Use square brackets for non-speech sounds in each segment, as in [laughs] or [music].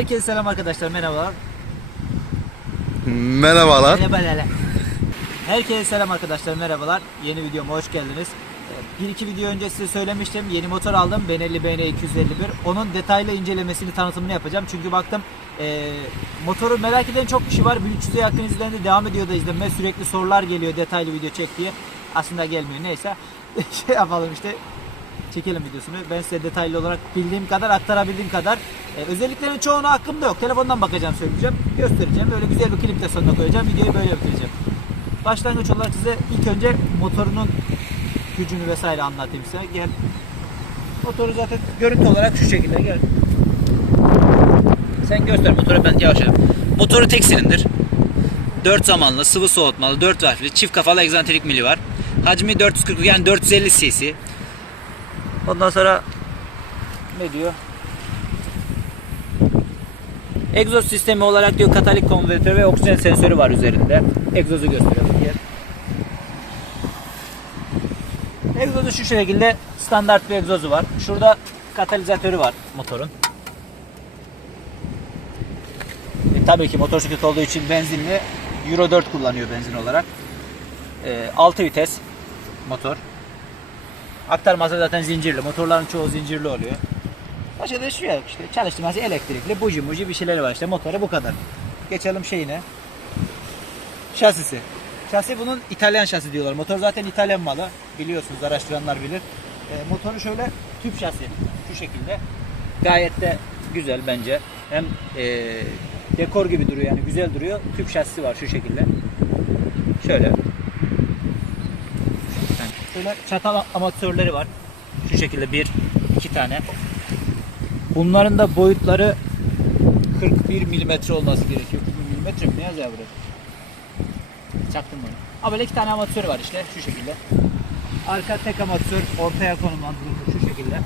Herkese selam arkadaşlar merhabalar. Merhabalar. Merhabalar. Herkese selam arkadaşlar merhabalar. Yeni videoma hoş geldiniz. Bir iki video önce size söylemiştim. Yeni motor aldım. Benelli BN 251. Onun detaylı incelemesini tanıtımını yapacağım. Çünkü baktım e, motoru merak eden çok kişi var. 1300'e yakın izlendi. Devam ediyor da izlenme. Sürekli sorular geliyor detaylı video çek diye. Aslında gelmiyor. Neyse. [laughs] şey yapalım işte çekelim videosunu. Ben size detaylı olarak bildiğim kadar aktarabildiğim kadar e, özelliklerin çoğunu hakkımda yok. Telefondan bakacağım söyleyeceğim. Göstereceğim. Böyle güzel bir klip de sonuna koyacağım. Videoyu böyle bitireceğim. Başlangıç olarak size ilk önce motorunun gücünü vesaire anlatayım size. Gel. Motoru zaten görüntü olarak şu şekilde gel. Sen göster motoru ben yavaş. Motoru tek silindir. 4 zamanlı, sıvı soğutmalı, 4 valfli, çift kafalı egzantrik mili var. Hacmi 440 yani 450 cc. Ondan sonra ne diyor? Egzoz sistemi olarak diyor katalik konvertör ve oksijen sensörü var üzerinde. Egzozu gösteriyorum. Diğer. Egzozu şu şekilde standart bir egzozu var. Şurada katalizatörü var motorun. E, tabii ki motosiklet olduğu için benzinli Euro 4 kullanıyor benzin olarak. E, 6 vites motor. Aktarması zaten zincirli. Motorların çoğu zincirli oluyor. Başka da hiçbir şey yok işte. Çalıştırması elektrikli. Buji muji bir şeyleri var işte. Motoru bu kadar. Geçelim şeyine. Şasisi. Şasi bunun İtalyan şasi diyorlar. Motor zaten İtalyan malı. Biliyorsunuz araştıranlar bilir. E, motoru şöyle tüp şasi. Şu şekilde. Gayet de güzel bence. Hem e, dekor gibi duruyor yani güzel duruyor. Tüp şasisi var şu şekilde. Şöyle. Şöyle çatal amatörleri var. Şu şekilde bir, iki tane. Bunların da boyutları 41 milimetre olması gerekiyor. 41 milimetre mi? Ne yazıyor burada? Çaktım bunu. Ama böyle iki tane amatör var işte şu şekilde. Arka tek amatör ortaya konumlandırılmış şu şekilde.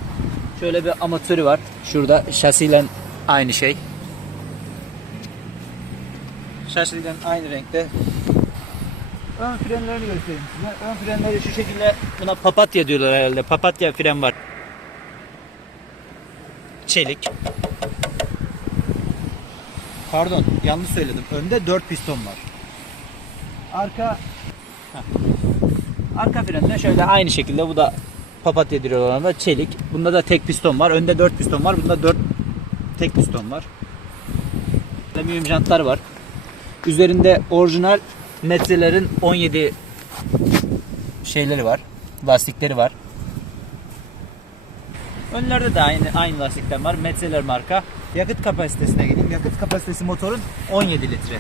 Şöyle bir amatörü var. Şurada şasiyle aynı şey. Şasiyle aynı renkte. Ön frenlerini göstereyim size. Ön frenleri şu şekilde buna papatya diyorlar herhalde. Papatya fren var. Çelik. Pardon yanlış söyledim. Önde 4 piston var. Arka Heh. Arka frende şöyle aynı şekilde bu da papatya diyorlar ona çelik. Bunda da tek piston var. Önde 4 piston var. Bunda 4 tek piston var. Premium jantlar var. Üzerinde orijinal metrelerin 17 şeyleri var. Lastikleri var. Önlerde de aynı aynı lastikten var. Metzeler marka. Yakıt kapasitesine geleyim. Yakıt kapasitesi motorun 17 litre.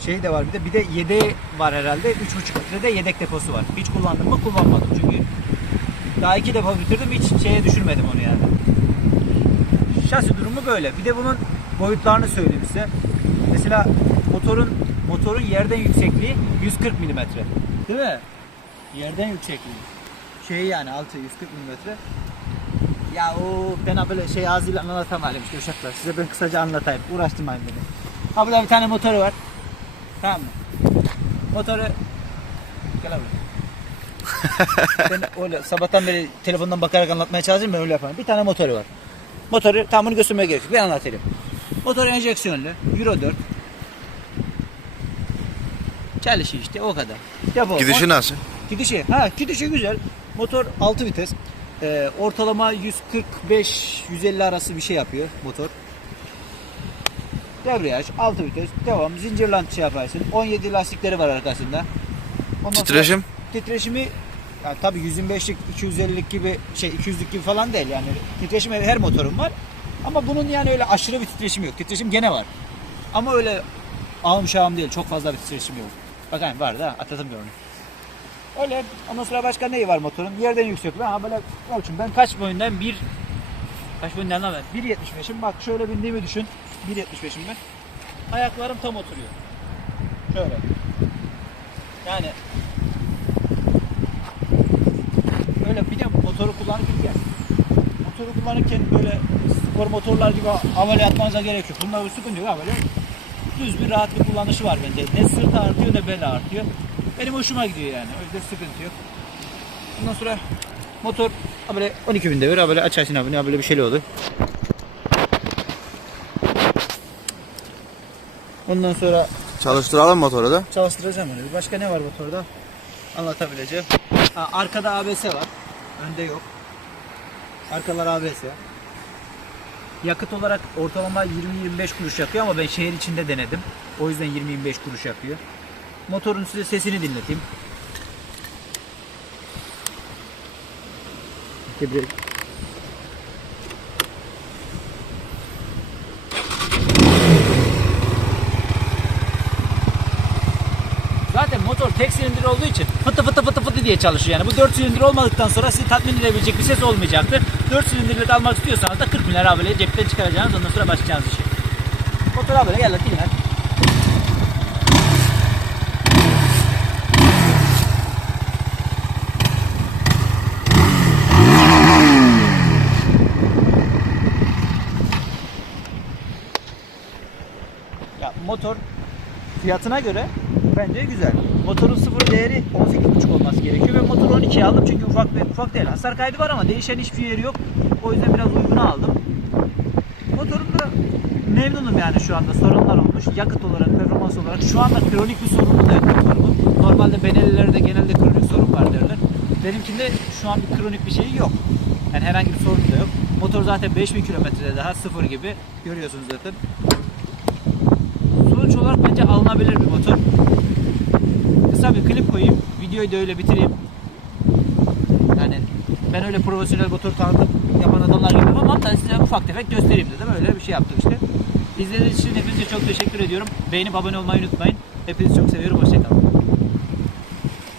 Şey de var bir de bir de yedeği var herhalde. 3,5 litrede yedek deposu var. Hiç kullandım mı? Kullanmadım. Çünkü daha iki defa bitirdim. Hiç şeye düşürmedim onu yani. Şasi durumu böyle. Bir de bunun boyutlarını söyleyeyim size. Mesela motorun motorun yerden yüksekliği 140 mm. Değil mi? Yerden yüksekliği. Şey yani altı 140 mm. Ya o ben böyle şey ağzıyla anlatamadım işte uşaklar. Size ben kısaca anlatayım. Uğraştırmayın beni. Ha burada bir tane motoru var. Tamam mı? Motoru Gel abi. [laughs] ben öyle sabahtan beri telefondan bakarak anlatmaya çalışıyorum ben öyle yapamam. Bir tane motoru var. Motoru tam bunu göstermeye gerek yok. Ben anlatayım. Motor enjeksiyonlu. Euro 4. Çalışıyor işte o kadar. Depo. Gidişi nasıl? Gidişi. Ha gidişi güzel. Motor 6 vites. Ee, ortalama 145-150 arası bir şey yapıyor motor. Debriyaj 6 vites. Devam. Zincir lant şey yaparsın. 17 lastikleri var arkasında. Ondan sonra Titreşim? Titreşimi ya tabii 125'lik 250'lik gibi şey 200'lük gibi falan değil yani. Titreşimi her motorun var. Ama bunun yani öyle aşırı bir titreşimi yok. Titreşim gene var. Ama öyle ağım şağım değil. Çok fazla bir titreşim yok. Bakayım var da atlatamıyorum. Öyle. Ondan sonra başka neyi var motorun? Yerden yüksek. Ha böyle ölçün. Ben kaç boyundayım? Bir kaç boyundayım lan ben? 1.75'im. Bak şöyle bindiğimi düşün. 1.75'im ben. Ayaklarım tam oturuyor. Şöyle. Yani öyle bir de motoru kullanırken motoru kullanırken böyle spor motorlar gibi havale atmanıza gerek yok. Bunda bir sıkıntı yok ha böyle düz bir rahat bir kullanışı var bence. Ne sırt artıyor ne bel artıyor. Benim hoşuma gidiyor yani. Öyle sıkıntı yok. Ondan sonra motor böyle 12 bin devir böyle açarsın abi böyle bir şeyle oldu. Ondan sonra Çalıştıralım motoru da. çalıştıracağım. Bir Başka ne var motorda? Anlatabileceğim. Ha, arkada ABS var. Önde yok. Arkalar ABS. Yakıt olarak ortalama 20-25 kuruş yakıyor ama ben şehir içinde denedim. O yüzden 20-25 kuruş yakıyor. Motorun size sesini dinleteyim Zaten motor tek silindir olduğu için fıtı fıtı fıtı fıtı diye çalışıyor yani. Bu 4 silindir olmadıktan sonra sizi tatmin edebilecek bir ses olmayacaktır. 4 silindirli de almak istiyorsanız da 40 bin lira böyle cepten çıkaracağınız ondan sonra başlayacağınız işi. Motor böyle gel lan dinle. Ya motor fiyatına göre bence güzel. Motorun sıfır değeri 18.5 olması gerekiyor ve motoru 12'ye aldım çünkü ufak bir ufak değil. Hasar kaydı var ama değişen hiçbir yeri yok. O yüzden biraz uyguna aldım. Motorumda memnunum yani şu anda sorunlar olmuş. Yakıt olarak, performans olarak şu anda kronik bir sorunu da motorumun. Normalde Benelilerde genelde kronik sorun var derler. Benimkinde şu an bir kronik bir şey yok. Yani herhangi bir sorun da yok. Motor zaten 5000 kilometrede daha sıfır gibi. Görüyorsunuz zaten. Sonuç olarak bence alınabilir bir motor. Kısa bir klip koyayım. Videoyu da öyle bitireyim. Yani ben öyle profesyonel motor tanıtım yapan adamlar gibi ama ben size ufak tefek göstereyim dedim. Öyle bir şey yaptık işte. İzlediğiniz için hepinize çok teşekkür ediyorum. Beğenip abone olmayı unutmayın. Hepinizi çok seviyorum. Hoşçakalın.